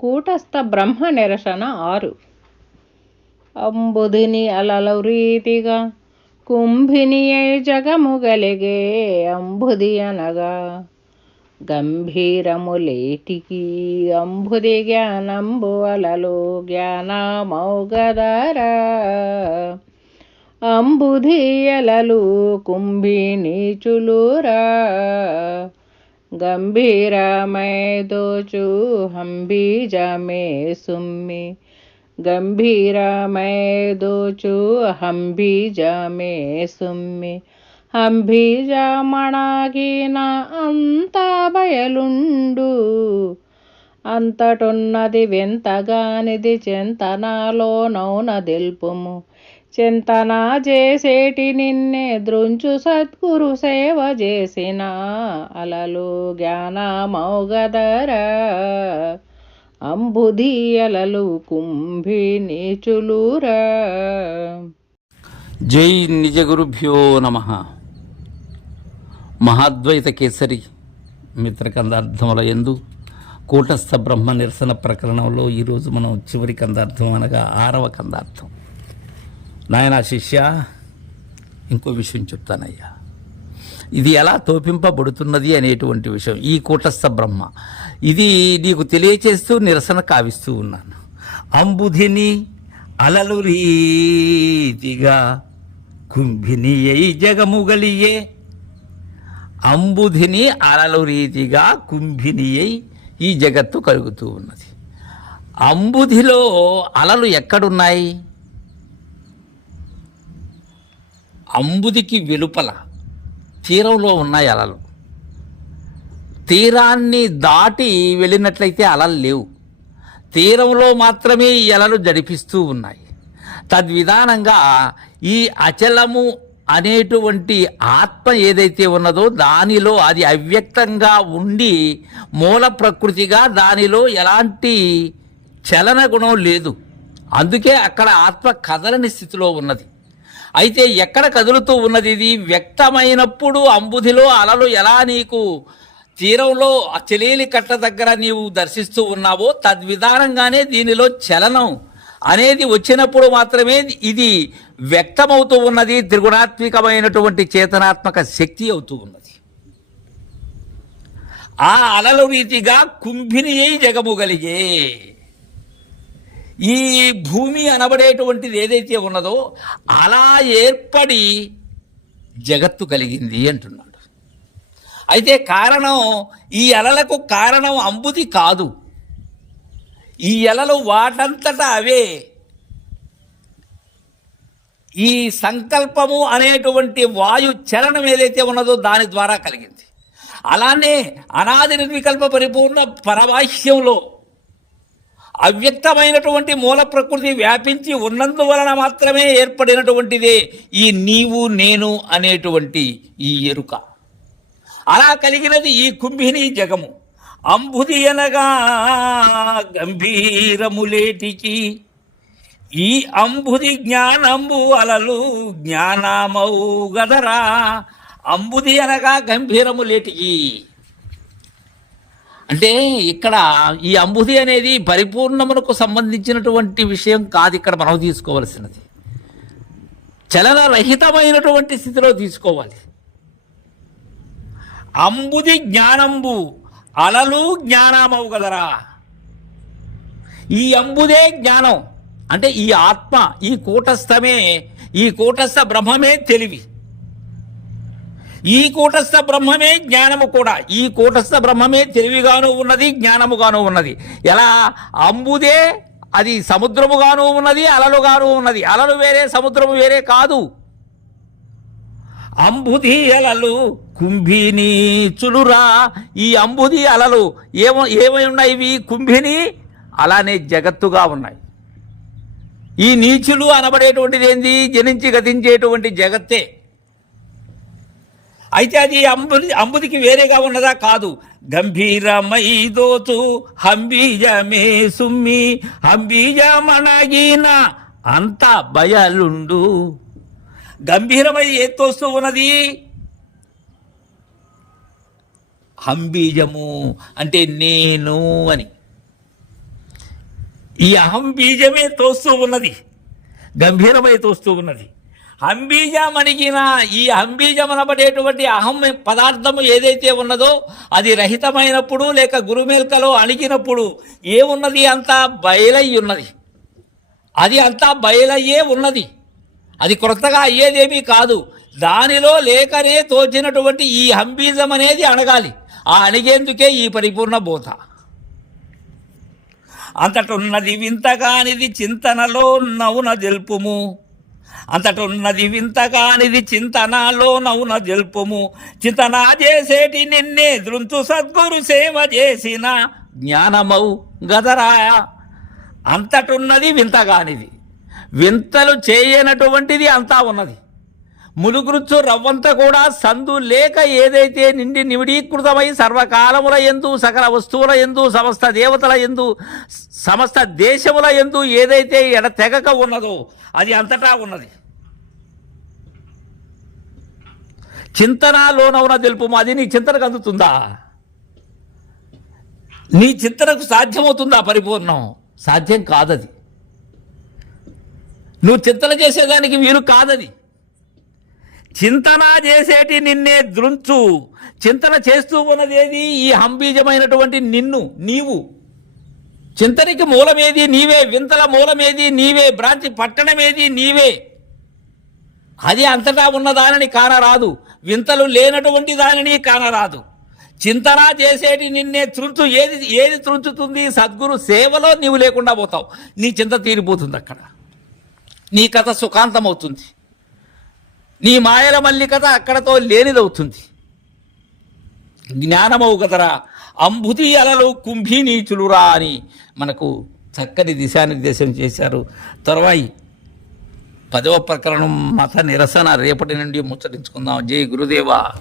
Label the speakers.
Speaker 1: కూటస్థ బ్రహ్మ నిరసన ఆరు. అంబుధిని అలలౌ రీతిగా కుంభిని జగము గలిగే అంబుది అనగా గంభీరములేటికి అంబుది జ్ఞానంబు అలలు జ్ఞానమౌగదార. అంబుధి అలలు కుంభిని చులురా గంభీరమై దోచు హంబీజమే సుమ్మి. గంభీరమై దోచు హంబీజమే సుమ్మి. హంబీజమణగిన అంత బయలుండు. అంతటున్నది వింతగానిది చింతనాలో నౌన దిల్పుము చింతన చేసేటి నిన్నే ద్రుంచు సద్గురు సేవ చేసిన అలలు జ్ఞానమౌగదరా అంబుధి అలలు కుంభి నీచులురా.
Speaker 2: జై నిజ గురుభ్యో నమ. మహాద్వైత కేసరి మిత్రకందార్థముల ఎందు కూటస్థ బ్రహ్మ నిరసన ప్రకరణంలో ఈరోజు మనం చివరి కందార్థం అనగా ఆరవ కందార్థం. నాయన శిష్య ఇంకో విషయం చెప్తానయ్యా. ఇది ఎలా తోపింపబడుతున్నది అనేటువంటి విషయం ఈ కూటస్థ బ్రహ్మ. ఇది నీకు తెలియచేస్తూ నిరసన కావిస్తూ ఉన్నాను. అంబుధిని అలలు రీతిగా కుంభిని అయి జగముగలియే. అంబుధిని అలలు రీతిగా కుంభిని అయి ఈ జగత్తు కలుగుతూ ఉన్నది. అంబుధిలో అలలు ఎక్కడున్నాయి? అంబుదికి వెలుపల తీరంలో ఉన్నాయి అలలు. తీరాన్ని దాటి వెళ్ళినట్లయితే అలలు లేవు. తీరంలో మాత్రమే ఈ అలలు జడిపిస్తూ ఉన్నాయి. తద్విధానంగా ఈ అచలము అనేటువంటి ఆత్మ ఏదైతే ఉన్నదో దానిలో అది అవ్యక్తంగా ఉండి మూల ప్రకృతిగా దానిలో ఎలాంటి చలన గుణం లేదు. అందుకే అక్కడ ఆత్మ కదలని స్థితిలో ఉన్నది. అయితే ఎక్కడ కదులుతూ ఉన్నది ఇది? వ్యక్తమైనప్పుడు అంబుధిలో అలలు ఎలా నీకు? తీరంలో ఆ చెలేలి కట్ట దగ్గర నీవు దర్శిస్తూ ఉన్నావో తద్విధానంగానే దీనిలో చలనం అనేది వచ్చినప్పుడు మాత్రమే ఇది వ్యక్తమవుతూ ఉన్నది త్రిగుణాత్మికమైనటువంటి చేతనాత్మక శక్తి అవుతూ ఉన్నది. ఆ అలలు రీతిగా కుంభిని అయి జగము కలిగే ఈ భూమి అనబడేటువంటిది ఏదైతే ఉన్నదో అలా ఏర్పడి జగత్తు కలిగింది అంటున్నాడు. అయితే కారణం ఈ అలలకు కారణం అంబుది కాదు. ఈ అలలు వాటంతటా అవే. ఈ సంకల్పము అనేటువంటి వాయు చలనం ఏదైతే ఉన్నదో దాని ద్వారా కలిగింది. అలానే అనాది నిర్వికల్ప పరిపూర్ణ పరవాహ్యంలో అవ్యక్తమైనటువంటి మూల ప్రకృతి వ్యాపించి ఉన్నందువలన మాత్రమే ఏర్పడినటువంటిదే ఈ నీవు నేను అనేటువంటి ఈ ఎరుక. అలా కలిగినది ఈ కుంభిని జగము. అంబుది అనగా గంభీరములేటికి. ఈ అంబుది జ్ఞానంబు అలలు జ్ఞానమౌ గదరా. అంబుది అనగా గంభీరములేటికి. అంటే ఇక్కడ ఈ అంబుది అనేది పరిపూర్ణమునకు సంబంధించినటువంటి విషయం కాదు ఇక్కడ మనం తీసుకోవలసినది. చలనరహితమైనటువంటి స్థితిలో తీసుకోవాలి. అంబుది జ్ఞానంబు అలలు జ్ఞానమవు కదరా ఈ అంబుదే జ్ఞానం. అంటే ఈ ఆత్మ ఈ కూటస్థమే ఈ కూటస్థ బ్రహ్మమే తెలివి. ఈ కూటస్థ బ్రహ్మమే జ్ఞానము కూడా. ఈ కూటస్థ బ్రహ్మమే తెలివిగాను ఉన్నది జ్ఞానముగాను ఉన్నది. ఎలా? అంబుదే అది సముద్రముగాను ఉన్నది అలలుగాను ఉన్నది. అలలు వేరే సముద్రము వేరే కాదు. అంబుది అలలు కుంభిని చులురా ఈ అంబుది అలలు ఏమ ఏమై ఉన్నాయి ఇవి? కుంభిని అలానే జగత్తుగా ఉన్నాయి. ఈ నీచులు అనబడేటువంటిది ఏంది? జనించి గతించేటువంటి జగత్తే. అయితే అది అంబుది అంబుదికి వేరేగా ఉన్నదా? కాదు. గంభీరమైదోచు హంబీజమే సుమ్మి హంబీజమణగిన అంత బయలుండు. గంభీరమై ఏతోస్తూ ఉన్నది? హంబీజము అంటే నేను అని. ఈ అహం బీజమే తోస్తూ ఉన్నది. గంభీరమై తోస్తూ ఉన్నది. అంబీజం ఈ అంబీజమనబడేటువంటి అహం పదార్థము ఏదైతే ఉన్నదో అది రహితమైనప్పుడు లేక గురుమేల్కలో అణిగినప్పుడు ఏమున్నది అంతా బయలై ఉన్నది అది అంతా బయలయ్యే ఉన్నది. అది క్రొత్తగా అయ్యేదేమీ కాదు. దానిలో లేకనే తోచినటువంటి ఈ హంబీజం అనేది అణగాలి. ఆ అణిగేందుకే ఈ పరిపూర్ణ బోధ. అంతటున్నది వింతగానిది చింతనలో నవ్వున తెలుపుము అంతటున్నది వింతగానిది చింతనలో నవ్వున జల్పుము. చింతనా చేసేటి నిన్నే దృంతు సద్గురు సేవ చేసిన జ్ఞానమౌ గదరాయ. అంతటున్నది వింతగానిది. వింతలు చేయనటువంటిది అంతా ఉన్నది. ములుగురుచు రవ్వంతా కూడా సందు లేక ఏదైతే నిండి నివిడీకృతమై సర్వకాలముల ఎందు సకల వస్తువుల ఎందు సమస్త దేవతల ఎందు సమస్త దేశముల ఎందు ఏదైతే ఎడ తెగక ఉన్నదో అది అంతటా ఉన్నది. చింతనలోనవున తెలుపు? అది నీ చింతనకు అందుతుందా? నీ చింతనకు సాధ్యమవుతుందా పరిపూర్ణం? సాధ్యం కాదది. నువ్వు చింతన చేసేదానికి వీలు కాదది. చింతన చేసేటి నిన్నే దృంచు. చింతన చేస్తూ ఉన్నదేది ఈ హంబీజమైనటువంటి నిన్ను నీవు. చింతనికి మూలమేది నీవే వింతల మూలమేది నీవే బ్రాంచి పట్టణమేది నీవే. అది అంతటా ఉన్న దానిని కానరాదు. వింతలు లేనటువంటి దానిని కానరాదు. చింతన చేసేటి నిన్నే తృంచు. ఏది ఏది తృంచుతుంది? సద్గురు సేవలో నీవు లేకుండా పోతావు. నీ చింత తీరిపోతుంది అక్కడ. నీ కథ సుఖాంతమవుతుంది. నీ మాయల మల్లికత అక్కడతో లేనిదవుతుంది. జ్ఞానమవు కదరా. అంబుతి అలలు కుంభీనీచులురా అని మనకు చక్కని దిశానిర్దేశం చేశారు. తర్వాయి పదవ ప్రకరణం మత నిరసన రేపటి నుండి ముచ్చటించుకుందాం. జై గురుదేవా.